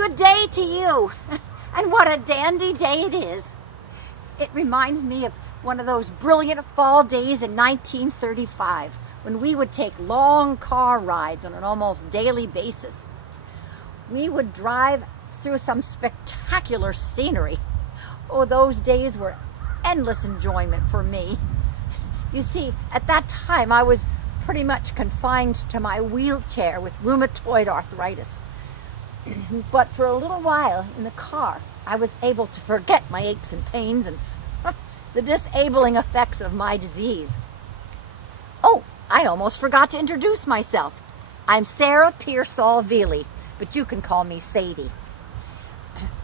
Good day to you. And what a dandy day it is. It reminds me of one of those brilliant fall days in 1935 when we would take long car rides on an almost daily basis. We would drive through some spectacular scenery. Oh, those days were endless enjoyment for me. You see, at that time I was pretty much confined to my wheelchair with rheumatoid arthritis. But for a little while in the car, I was able to forget my aches and pains and the disabling effects of my disease. Oh, I almost forgot to introduce myself. I'm Sarah Pearsall Viele, but you can call me Sadie.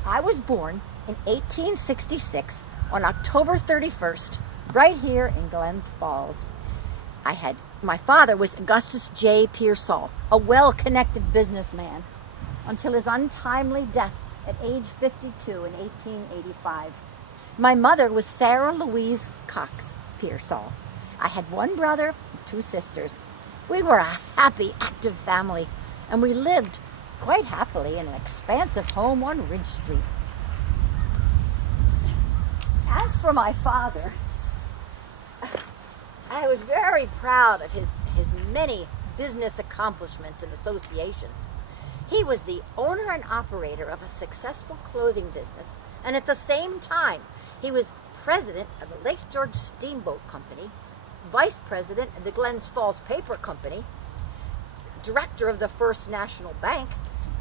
I was born in 1866 on October 31st, right here in Glens Falls. My father was Augustus J. Pearsall, a well-connected businessman, until his untimely death at age 52 in 1885. My mother was Sarah Louise Cox Pearsall. I had one brother and two sisters. We were a happy, active family, and we lived quite happily in an expansive home on Ridge Street. As for my father, I was very proud of his many business accomplishments and associations. He was the owner and operator of a successful clothing business, and at the same time, he was president of the Lake George Steamboat Company, vice president of the Glens Falls Paper Company, director of the First National Bank,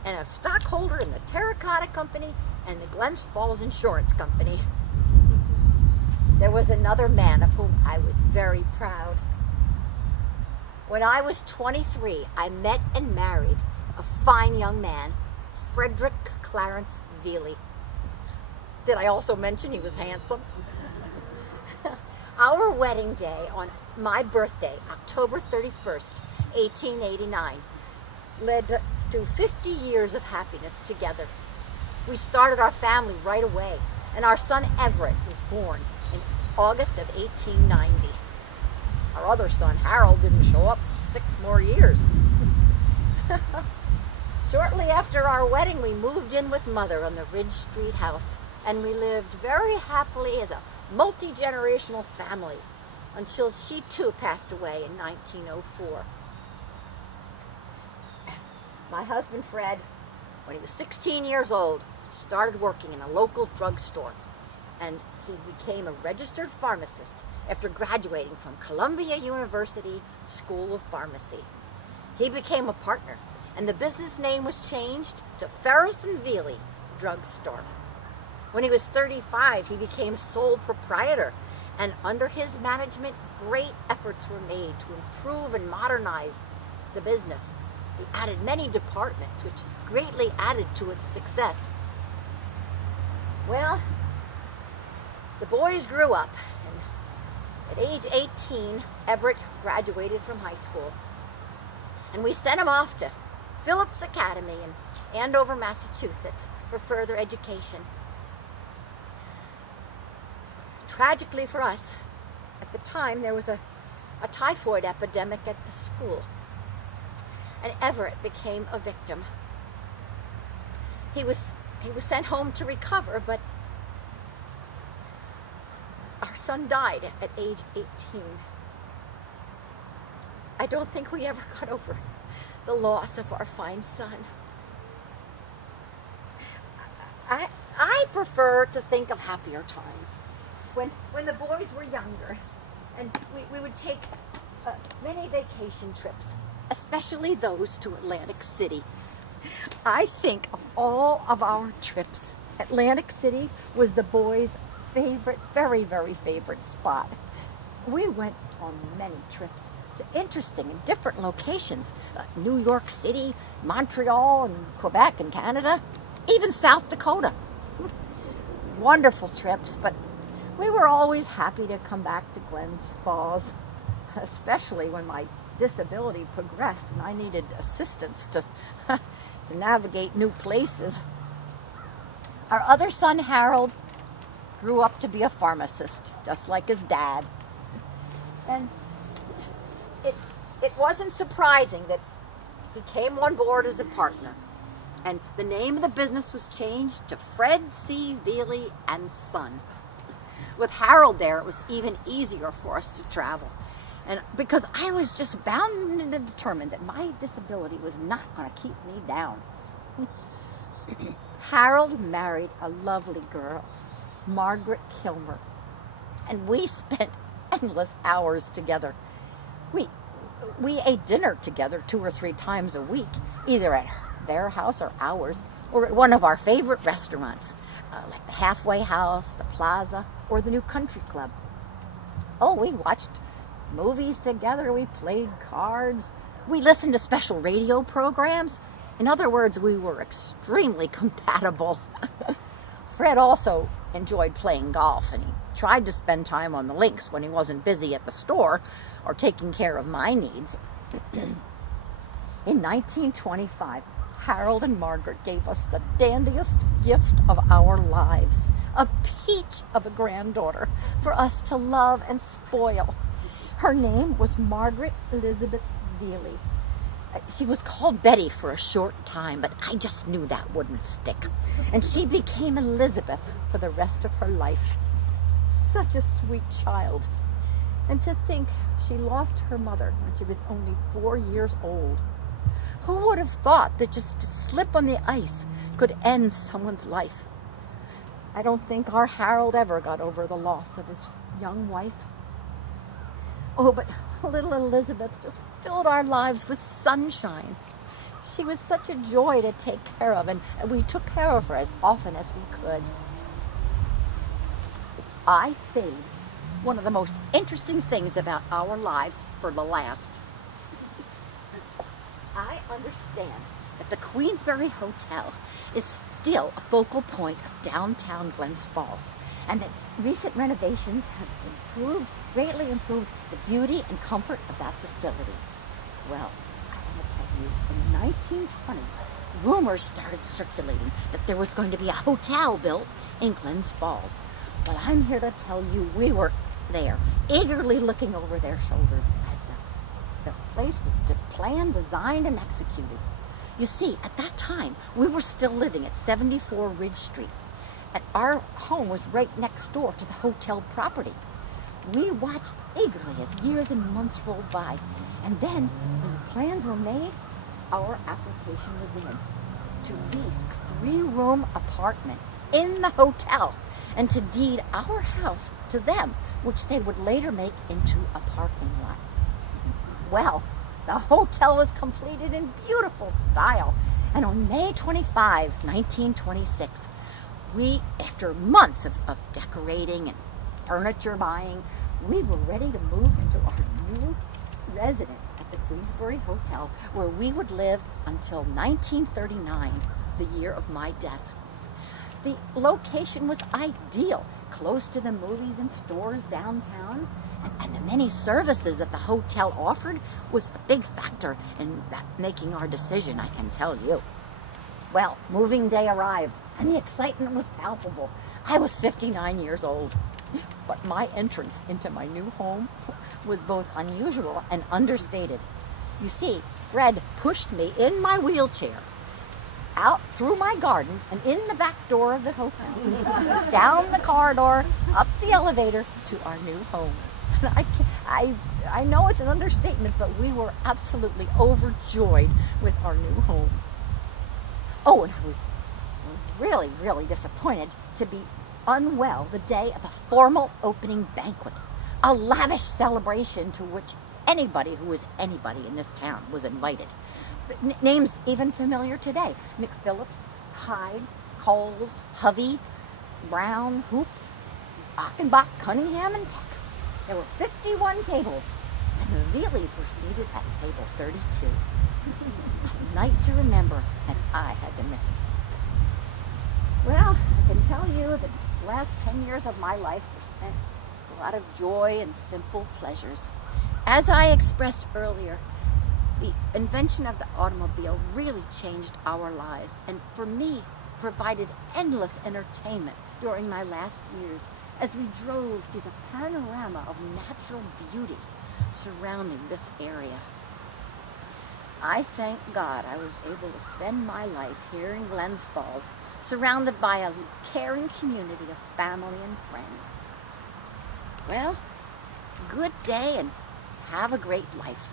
and a stockholder in the Terracotta Company and the Glens Falls Insurance Company. There was another man of whom I was very proud. When I was 23, I met and married a fine young man, Frederick Clarence Viele. Did I also mention he was handsome? Our wedding day on my birthday, October 31st, 1889, led to 50 years of happiness together. We started our family right away, and our son Everett was born in August of 1890. Our other son, Harold, didn't show up for 6 more years. Shortly after our wedding, we moved in with Mother on the Ridge Street house, and we lived very happily as a multi-generational family until she too passed away in 1904. My husband Fred, when he was 16 years old, started working in a local drugstore, and he became a registered pharmacist after graduating from Columbia University School of Pharmacy. He became a partner, and the business name was changed to Ferris and Viele Drugstore. When he was 35, he became sole proprietor, and under his management, great efforts were made to improve and modernize the business. He added many departments, which greatly added to its success. Well, the boys grew up, and at age 18, Everett graduated from high school, and we sent him off to Phillips Academy in Andover, Massachusetts for further education. Tragically for us, at the time there was a typhoid epidemic at the school, and Everett became a victim. He was sent home to recover, but our son died at age 18. I don't think we ever got over the loss of our fine son. I prefer to think of happier times when the boys were younger, and we would take many vacation trips, especially those to Atlantic City. I think of all of our trips, Atlantic City was the boys' favorite, very, very favorite spot. We went on many trips to interesting and different locations, New York City, Montreal, and Quebec in Canada, even South Dakota. Wonderful trips, but we were always happy to come back to Glens Falls, especially when my disability progressed and I needed assistance to navigate new places. Our other son, Harold, grew up to be a pharmacist, just like his dad. And it wasn't surprising that he came on board as a partner. And the name of the business was changed to Fred C. Viele and Son. With Harold there, it was even easier for us to travel. And because I was just bound and determined that my disability was not going to keep me down. Harold married a lovely girl, Margaret Kilmer, and we spent endless hours together. We ate dinner together 2 or 3 times a week, either at their house or ours, or at one of our favorite restaurants, like the Halfway House, the Plaza, or the New Country Club. Oh, we watched movies together, we played cards, we listened to special radio programs. In other words, we were extremely compatible. Fred also enjoyed playing golf, and he tried to spend time on the links when he wasn't busy at the store or taking care of my needs. In 1925, Harold and Margaret gave us the dandiest gift of our lives, a peach of a granddaughter for us to love and spoil. Her name was Margaret Elizabeth Viele. She was called Betty for a short time, but I just knew that wouldn't stick. And she became Elizabeth for the rest of her life. Such a sweet child. And to think she lost her mother when she was only 4 years old. Who would have thought that just to slip on the ice could end someone's life? I don't think our Harold ever got over the loss of his young wife. Oh, but little Elizabeth just filled our lives with sunshine. She was such a joy to take care of, and we took care of her as often as we could. I saved one of the most interesting things about our lives for the last. I understand that the Queensbury Hotel is still a focal point of downtown Glens Falls, and that recent renovations have greatly improved the beauty and comfort of that facility. Well, I want to tell you, in the 1920s, rumors started circulating that there was going to be a hotel built in Glens Falls. Well, I'm here to tell you we were there, eagerly looking over their shoulders as the place was planned, designed, and executed. You see, at that time, we were still living at 74 Ridge Street, and our home was right next door to the hotel property. We watched eagerly as years and months rolled by, and then, when the plans were made, our application was in to lease a 3-room apartment in the hotel and to deed our house to them, which they would later make into a parking lot. Well, the hotel was completed in beautiful style, and on May 25, 1926, we, after months of decorating and furniture buying, we were ready to move into our new residence at the Queensbury Hotel, where we would live until 1939, the year of my death. The location was ideal, close to the movies and stores downtown, and the many services that the hotel offered was a big factor in that making our decision, I can tell you. Well, moving day arrived, and the excitement was palpable. I was 59 years old, but my entrance into my new home was both unusual and understated. You see, Fred pushed me in my wheelchair out through my garden and in the back door of the hotel, down the corridor, up the elevator to our new home. And I know it's an understatement, but we were absolutely overjoyed with our new home. Oh, and I was really, really disappointed to be unwell the day of the formal opening banquet, a lavish celebration to which anybody who was anybody in this town was invited. Names even familiar today: McPhillips, Hyde, Coles, Hovey, Brown, Hoops, Achenbach, Cunningham, and Peck. There were 51 tables, and the Vieles were seated at table 32. A night to remember, and I had to miss it. Well, I can tell you that the last 10 years of my life were spent with a lot of joy and simple pleasures. As I expressed earlier, the invention of the automobile really changed our lives, and for me, provided endless entertainment during my last years as we drove through the panorama of natural beauty surrounding this area. I thank God I was able to spend my life here in Glens Falls, surrounded by a caring community of family and friends. Well, good day and have a great life.